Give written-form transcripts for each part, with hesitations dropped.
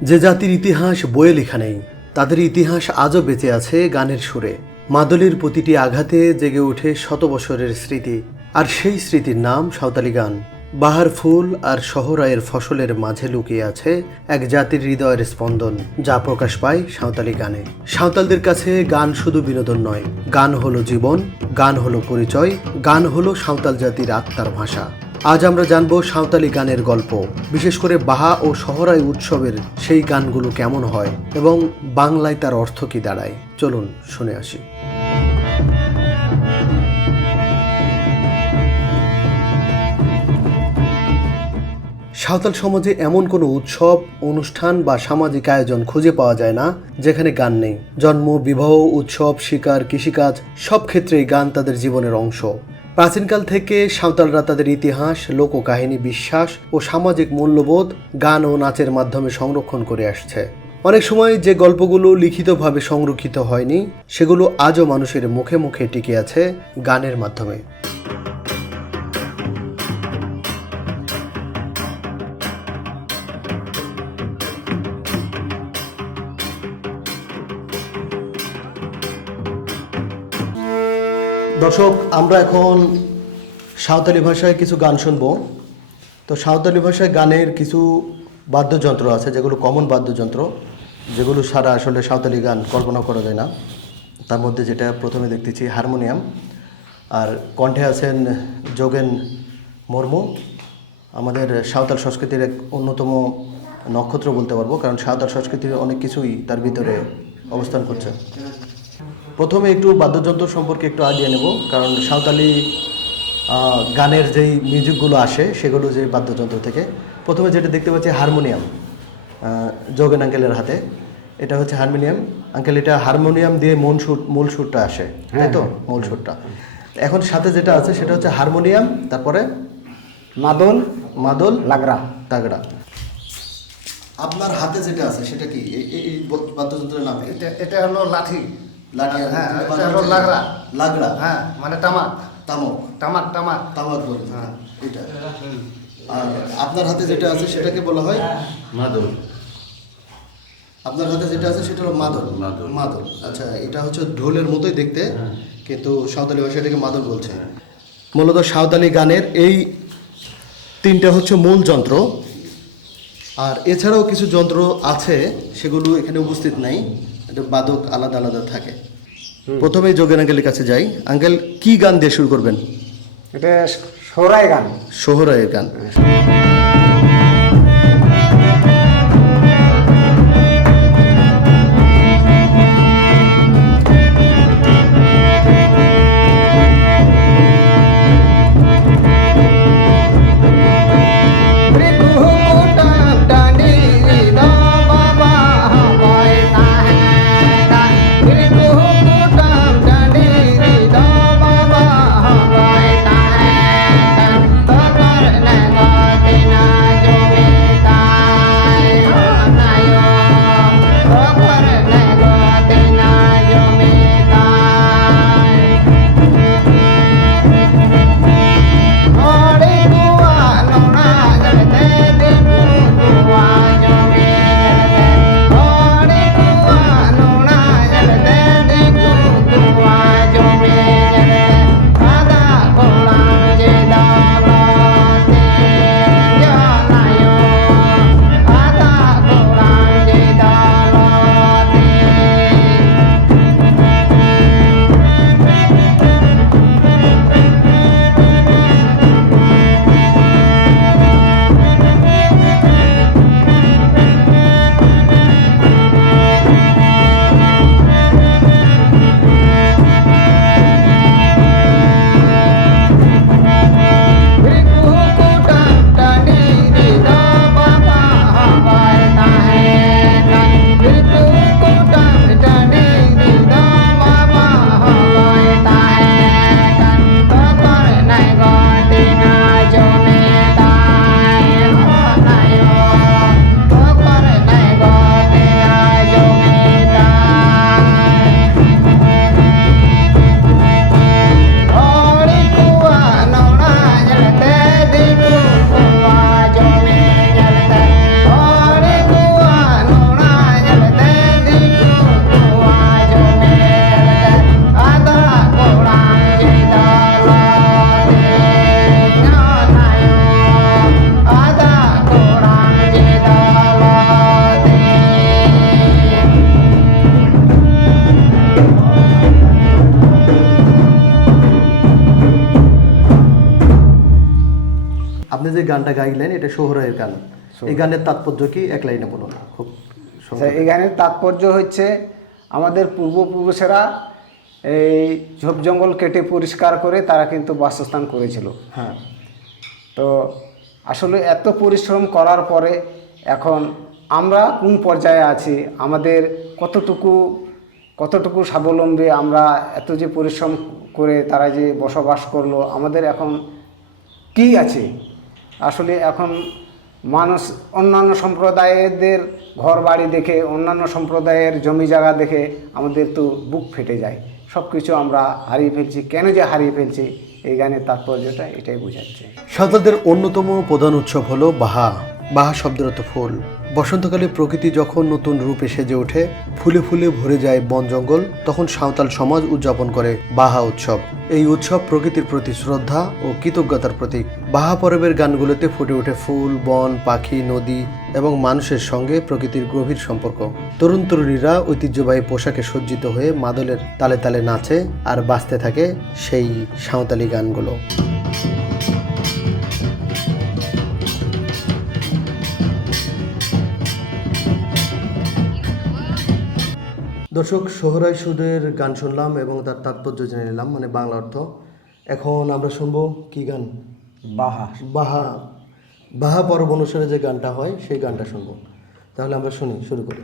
যে জাতির ইতিহাস বইয়ে লেখা নেই, তাদের ইতিহাস আজও বেঁচে আছে গানের সুরে। মাদলের প্রতিটি আঘাতে জেগে ওঠে শত বছরের স্মৃতি, আর সেই স্মৃতির নাম সাঁওতালি গান। বাহার ফুল আর সহরায়ের ফসলের মাঝে লুকিয়ে আছে এক জাতির হৃদয়ের স্পন্দন, যা প্রকাশ পায় সাঁওতালি গানে। সাঁওতালদের কাছে গান শুধু বিনোদন নয়, গান হলো জীবন, গান হলো পরিচয়, গান হলো সাঁওতাল জাতির আত্মার ভাষা। আজ আমরা জানব সাঁওতালি গানের গল্প, বিশেষ করে বাহা ও সহরাই উৎসবের সেই গানগুলো কেমন হয় এবং বাংলায় তার অর্থ কী দাঁড়ায়। চলুন শুনে আসি। সাঁওতাল সমাজে এমন কোনো উৎসব, অনুষ্ঠান বা সামাজিক আয়োজন খুঁজে পাওয়া যায় না যেখানে গান নেই। জন্ম, বিবাহ, উৎসব, শিকার, কৃষিকাজ সব ক্ষেত্রেই গান তাদের জীবনের অংশ। প্রাচীনকাল থেকে সাঁওতালরা তাদের ইতিহাস, লোককাহিনী, বিশ্বাস ও সামাজিক মূল্যবোধ গান ও নাচের মাধ্যমে সংরক্ষণ করে আসছে। অনেক সময় যে গল্পগুলো লিখিতভাবে সংরক্ষিত হয়নি, সেগুলো আজও মানুষের মুখে মুখে টিকে আছে গানের মাধ্যমে। দর্শক, আমরা এখন সাঁওতালি ভাষায় কিছু গান শুনবো। তো সাঁওতালি ভাষায় গানের কিছু বাদ্যযন্ত্র আছে, যেগুলো কমন বাদ্যযন্ত্র, যেগুলো ছাড়া আসলে সাঁওতালি গান কল্পনা করা যায় না। তার মধ্যে যেটা প্রথমে দেখতেছি হারমোনিয়াম, আর কণ্ঠে আছেন যোগেন মুর্মু, আমাদের সাঁওতাল সংস্কৃতির এক অন্যতম নক্ষত্র বলতে পারবো, কারণ সাঁওতাল সংস্কৃতির অনেক কিছুই তার ভিতরে অবস্থান করছে। প্রথমে একটু বাদ্যযন্ত্র সম্পর্কে একটু আইডিয়া নেব, কারণ সাঁওতালি গানের যেই মিউজিকগুলো আসে সেগুলো যে বাদ্যযন্ত্র থেকে। প্রথমে যেটা দেখতে পাচ্ছি হারমোনিয়াম, যোগেন আঙ্কেলের হাতে। এটা হচ্ছে হারমোনিয়াম। আঙ্কেল, এটা হারমোনিয়াম দিয়ে মূল সুরটা আসে, তাই তো? মূল সুরটা। এখন সাথে যেটা আছে সেটা হচ্ছে হারমোনিয়াম, তারপরে মাদল, তাগড়া। আপনার হাতে যেটা আছে সেটা কি এই বাদ্যযন্ত্রের নাম? এটা হলো লাঠি। হ্যাঁ, এটা হলো লাগড়া। লাগড়া, হ্যাঁ, মানে তামাক বলে। হ্যাঁ, এটা। আর আপনার হাতে যেটা আছে সেটাকে বলা হয় মাদল। আপনার হাতে যেটা আছে সেটা হলো মাদল। আচ্ছা, এটা হচ্ছে ঢোলের মতোই দেখতে, কিন্তু সাঁওতালি ভাষায় এটাকে মাদল বলছে। মূলত সাঁওতালি গানের এই তিনটা হচ্ছে মূল যন্ত্র, আর এছাড়াও কিছু যন্ত্র আছে সেগুলো এখানে উপস্থিত নাই। এটা বাদক আলাদা আলাদা থাকে। প্রথমেই যোগেন আঙ্কেলের কাছে যাই। আঙ্কেল, কি গান দিয়ে শুরু করবেন? এটা সোহরাই গান। সোহরাইয়ের গান। গানটা গাইলেন এটা সোহরাইয়ের গান, এই গানের তাৎপর্য কি এক লাইনে বলুন খুব আচ্ছা, এই গানের তাৎপর্য হচ্ছে আমাদের পূর্বপুরুষেরা এই ঝোপ জঙ্গল কেটে পরিষ্কার করে তারা কিন্তু বাসস্থান করেছিল। হ্যাঁ, তো আসলে এত পরিশ্রম করার পরে এখন আমরা কোন পর্যায়ে আছি, আমাদের কতটুকু স্বাবলম্বী, আমরা এত যে পরিশ্রম করে তারা যে বসবাস করলো, আমাদের এখন কি আছে। আসলে এখন মানুষ অন্যান্য সম্প্রদায়ের ঘর বাড়ি দেখে, অন্যান্য সম্প্রদায়ের জমি জায়গা দেখে আমাদের তো বুক ফেটে যায়। সব কিছু আমরা হারিয়ে ফেলছি। কেন যে হারিয়ে ফেলছি, এই গানের তাৎপর্যটা এটাই বোঝাচ্ছে। সাঁওতালদের অন্যতম প্রধান উৎসব হলো বাহা। বাহা শব্দের অর্থ ফুল। বসন্তকালে প্রকৃতি যখন নতুন রূপে সেজে ওঠে, ফুলে ফুলে ভরে যায় বন জঙ্গল, তখন সাঁওতাল সমাজ উদযাপন করে বাহা উৎসব। এই উৎসব প্রকৃতির প্রতি শ্রদ্ধা ও কৃতজ্ঞতার প্রতীক। বাহা পর্বের গানগুলোতে ফুটে ওঠে ফুল, বন, পাখি, নদী এবং মানুষের সঙ্গে প্রকৃতির গভীর সম্পর্ক। তরুণ তরুণীরা ঐতিহ্যবাহী পোশাকে সজ্জিত হয়ে মাদলের তালে তালে নাচে আর বাজতে থাকে সেই সাঁওতালি গানগুলো। দর্শক, সোহরাই সুদের গান শুনলাম এবং তার তাৎপর্য জেনে নিলাম, মানে বাংলা অর্থ। এখন আমরা শুনবো কি গান? বাহা। বাহা। বাহা পর্ব অনুসারে যে গানটা হয় সেই গানটা শুনবো। তাহলে আমরা শুরু করি।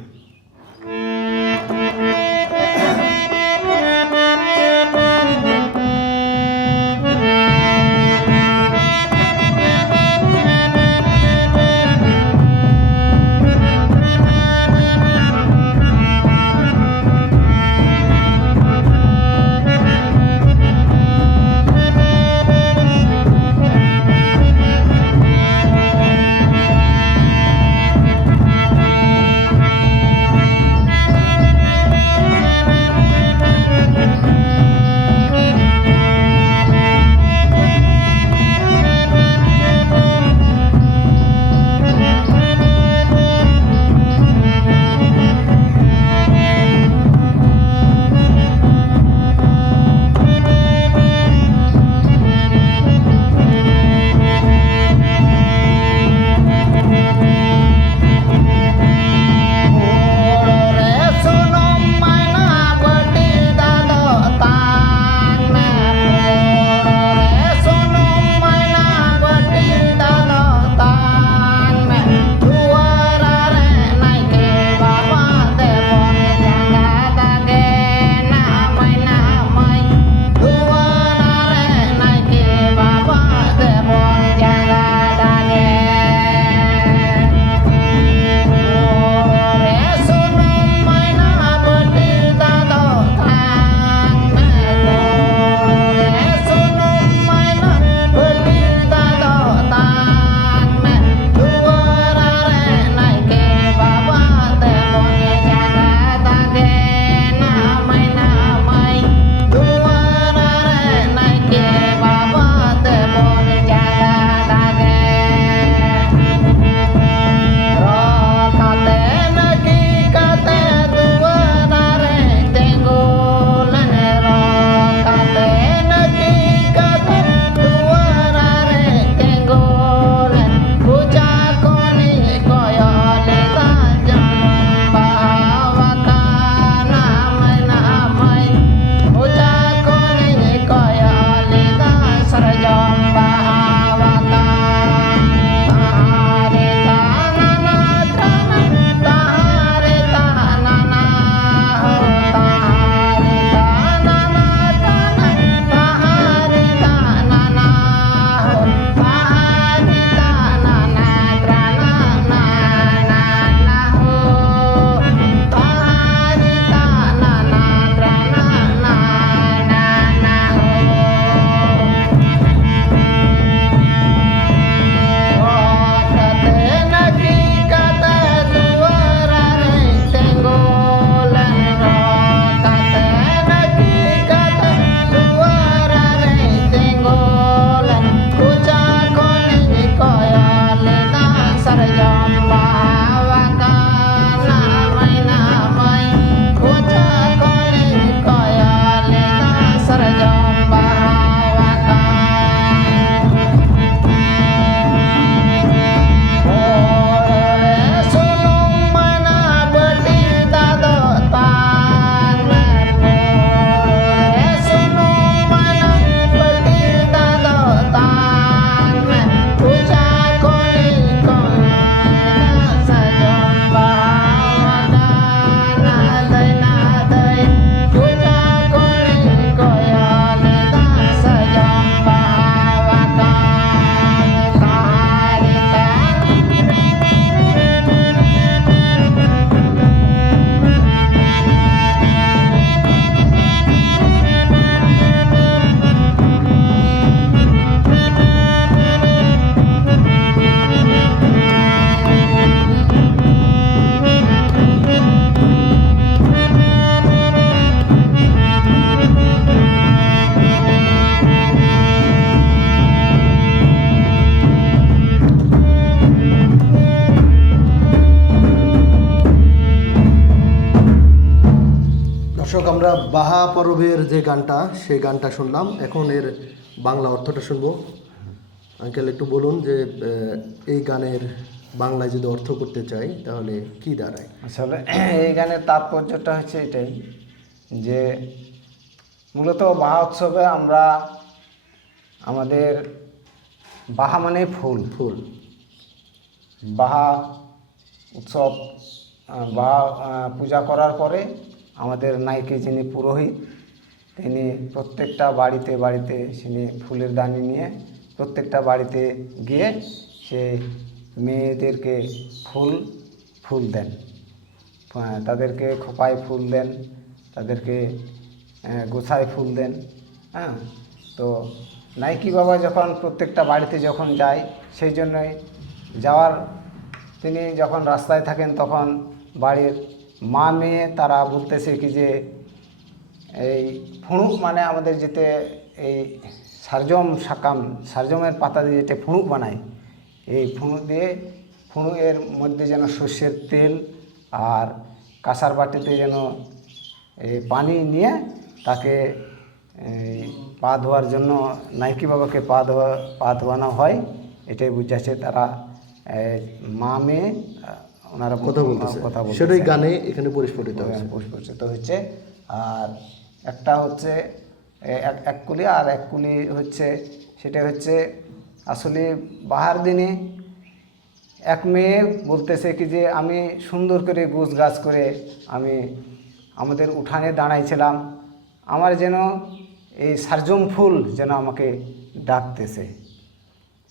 দর্শক, আমরা বাহা পরবের যে গানটা, সেই গানটা শুনলাম। এখন এর বাংলা অর্থটা শুনবো। আঙ্কেল একটু বলুন যে এই গানের বাংলায় যদি অর্থ করতে চাই তাহলে কি দাঁড়ায়? আসলে এই গানের তাৎপর্যটা হচ্ছে এটাই যে মূলত বাহা উৎসবে আমরা আমাদের বাহা মানে ফুল, ফুল বাহা উৎসব বাহা পূজা করার পরে আমাদের নায়কে যিনি পুরোহিত, তিনি প্রত্যেকটা বাড়িতে বাড়িতে তিনি ফুলের দানি নিয়ে প্রত্যেকটা বাড়িতে গিয়ে সে মেয়েদেরকে ফুল দেন, তাদেরকে খোপায় ফুল দেন, তাদেরকে গোছায় ফুল দেন। হ্যাঁ, তো নাইকি বাবা যখন প্রত্যেকটা বাড়িতে যখন যায়, সেই জন্যই যাওয়ার তিনি যখন রাস্তায় থাকেন তখন বাড়ির মা মেয়ে তারা বলতেছে কি যে এই ফুঁড়ুক মানে আমাদের যেতে এই সারজমের পাতা দিয়ে যেটা ফুঁড়ুক বানায়, এই ফুঁড়ুকের মধ্যে যেন সর্ষের তেল আর কাঁসার বাটিতে যেন এই পানি নিয়ে তাকে এই পা ধোয়ার জন্য নাইকি বাবাকে পা ধোয়ানো হয়। এটাই বুঝাচ্ছে তারা মা মেয়ে ওনারা কথা বলতেছে, সেটাই গানে এখানে পরিস্ফুটিত হচ্ছে। আর একটা হচ্ছে এক কুলি, আর এক কুলি হচ্ছে সেটা হচ্ছে আসলে বাহার দিনে এক মেয়ে বলতেছে কি যে আমি সুন্দর করে গোছ গাছ করে আমি আমাদের উঠানে দাঁড়াইছিলাম, আমার যেন এই সারজম ফুল যেন আমাকে ডাকতেছে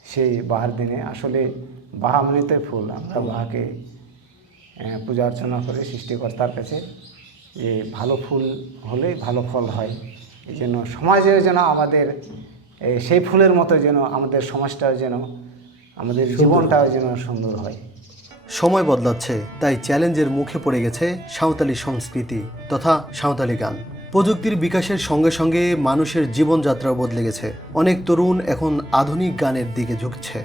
সেই বাহার দিনে। আসলে বাহা মানেতে ফুল, আমরা বাহাকে পূজা অর্চনা করে সৃষ্টিকর্তার কাছে যে ভালো ফুল হলেই ভালো ফল হয়। এই জন্য সমাজেও যেন আমাদের সেই ফুলের মতো যেন আমাদের সমাজটাও যেন আমাদের জীবনটাও যেন সুন্দর হয়। সময় বদলাচ্ছে, তাই চ্যালেঞ্জের মুখে পড়ে গেছে সাঁওতালি সংস্কৃতি তথা সাঁওতালি গান। প্রযুক্তির বিকাশের সঙ্গে সঙ্গে মানুষের জীবনযাত্রাও বদলে গেছে। অনেক তরুণ এখন আধুনিক গানের দিকে ঝুঁকছে,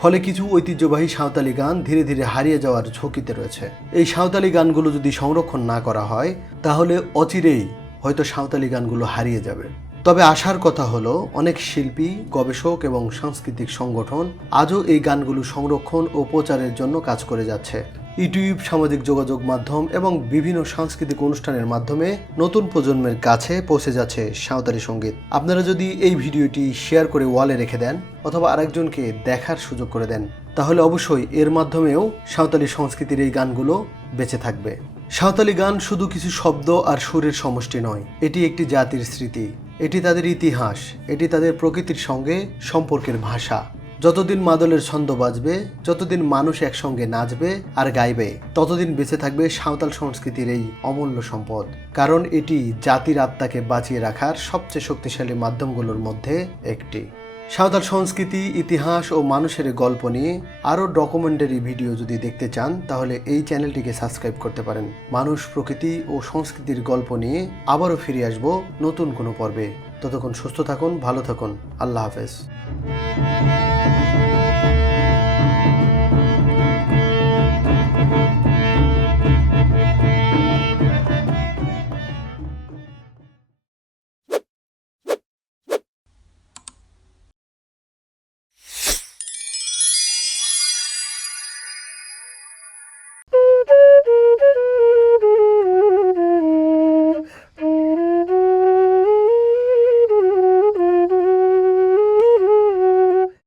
ফলে কিছু ঐতিহ্যবাহী সাঁওতালি গান ধীরে ধীরে হারিয়ে যাওয়ার ঝুঁকিতে রয়েছে। এই সাঁওতালি গানগুলো যদি সংরক্ষণ না করা হয় তাহলে অচিরেই হয়তো সাঁওতালি গানগুলো হারিয়ে যাবে। তবে আশার কথা হলো অনেক শিল্পী, গবেষক এবং সাংস্কৃতিক সংগঠন আজও এই গানগুলো সংরক্ষণ ও প্রচারের জন্য কাজ করে যাচ্ছে। ইউটিউব, সামাজিক যোগাযোগ মাধ্যম এবং বিভিন্ন সাংস্কৃতিক অনুষ্ঠানের মাধ্যমে নতুন প্রজন্মের কাছে পৌঁছে যাচ্ছে সাঁওতালি সঙ্গীত। আপনারা যদি এই ভিডিওটি শেয়ার করে ওয়ালে রেখে দেন অথবা আরেকজনকে দেখার সুযোগ করে দেন, তাহলে অবশ্যই এর মাধ্যমেও সাঁওতালি সংস্কৃতির এই গানগুলো বেঁচে থাকবে। সাঁওতালি গান শুধু কিছু শব্দ আর সুরের সমষ্টি নয়, এটি একটি জাতির স্মৃতি, এটি তাদের ইতিহাস, এটি তাদের প্রকৃতির সঙ্গে সম্পর্কের ভাষা। যতদিন মাদলের ছন্দ বাজবে, যতদিন মানুষ একসঙ্গে নাচবে আর গাইবে, ততদিন বেঁচে থাকবে সাঁওতাল সংস্কৃতির এই অমূল্য সম্পদ। কারণ এটি জাতির আত্মাকে বাঁচিয়ে রাখার সবচেয়ে শক্তিশালী মাধ্যমগুলোর মধ্যে একটি। সাঁওতাল সংস্কৃতি, ইতিহাস ও মানুষের গল্প নিয়ে আরও ডকুমেন্টারি ভিডিও যদি দেখতে চান তাহলে এই চ্যানেলটিকে সাবস্ক্রাইব করতে পারেন। মানুষ, প্রকৃতি ও সংস্কৃতির গল্প নিয়ে আবারও ফিরে আসবো নতুন কোনো পর্বে। ততক্ষণ সুস্থ থাকুন, ভালো থাকুন। আল্লাহ হাফেজ।